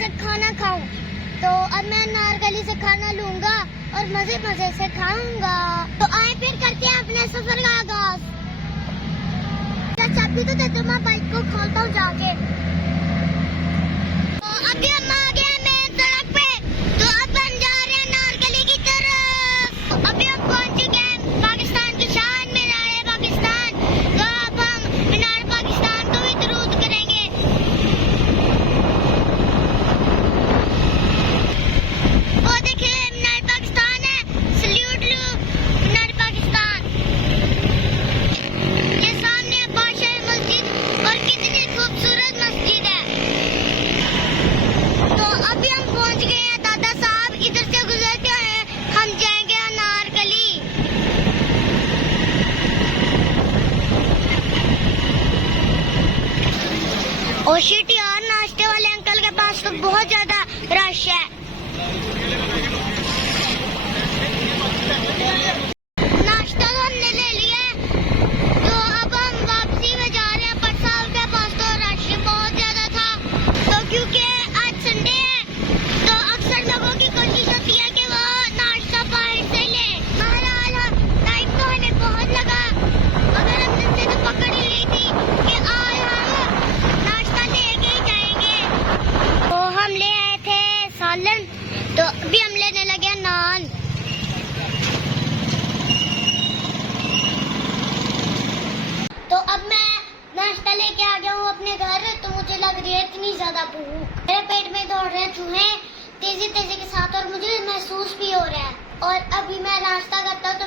से खाना खाऊं। तो अब मैं अनारकली से खाना लूंगा और मजे मजे से खाऊंगा। तो आए फिर करते हैं अपने सफर का आगाज। चाबी तो दे दो, मैं बाइक को खोलता हूँ जाके। तो अभी हम आ गए मेन सड़क पे। तो अब हम जा रहे हैं अनारकली की तरफ। अभी हम पहुंच चुके हैं पाकिस्तान की शान मीनार है पाकिस्तान। तो अब हम मीनार पाकिस्तान को भी दुरूद करेंगे। वो देखिए मीनार पाकिस्तान है, सल्यूट लो मीनार पाकिस्तान। ये सामने बादशाह मस्जिद और कितनी खूबसूरत मस्जिद है। तो अभी हम पहुंच गए हैं दादा साहब, इधर से गुजरते हैं हम जाएंगे अनारकली। ओ शिट यार, नाश्ते वाले अंकल के पास तो बहुत ज्यादा रश है। नाश्ता तो हमने ले लिया है। तो अब हम वापसी में जा रहे हैं, पर साहब के पास तो रश बहुत ज्यादा था। तो क्योंकि आज संडे है तो अक्सर लोगों की कोशिश होती है कि वो नाश्ता बाहर से ले। बहरहाल टाइम तो हमें बहुत लगा, मगर हमने से तो पकड़ ही ली थी कि आज हम नाश्ता लेके ही जाएंगे। तो हम ले आए थे सालन, तो अभी हम लेने लगे नान। तो अब मैं नाश्ता लेके आ गया हूँ अपने घर। तो मुझे लग रही है इतनी ज्यादा भूख, मेरे पेट में दौड़ रहे हैं चूहे तेजी तेजी के साथ और मुझे महसूस भी हो रहा है। और अभी मैं नाश्ता करता हूँ तो